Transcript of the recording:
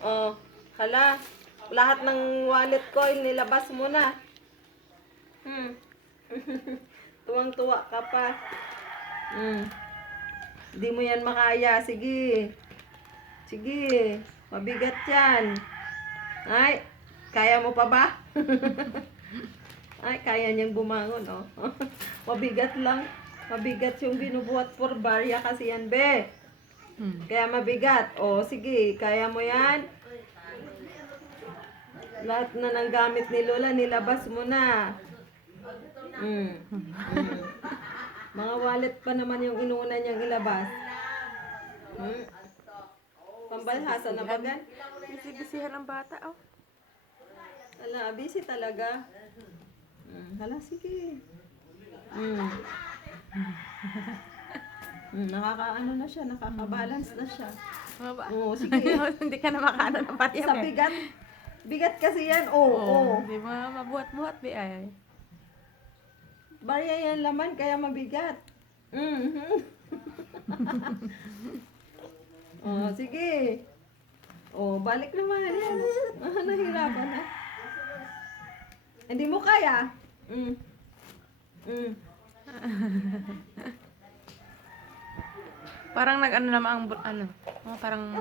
Oh, hala. Lahat ng wallet ko, nilabas mo na. Tuwang-tuwa ka pa. Hindi mo yan makaya. Sige. Sige. Mabigat yan. Ay, kaya mo pa ba? Ay, kaya niyang bumangon, oh. Mabigat lang. Mabigat yung binubuhat for barya kasi yan, be. Kaya mabigat. O, sige, kaya mo yan. Lahat na ng gamit ni Lola, nilabas mo na. Mga wallet pa naman yung inuna niyang ilabas. Pambalhasa na ba gan? Bisi-bisihan ang bata, oh. Hala, busy talaga. Hala, sige. Nakakaano na siya, nakakabalance na siya. Oo, sige. Hindi ka na makaano ng pati Sa bigat. Bigat kasi yan, oo. Di ba mabuhat-buhat, di ay. Barya yan laman, kaya mabigat. Oh, sige. Oh, balik naman. Yan. Nahirapan na. Hindi mo kaya. Parang nag-ano naman ang, parang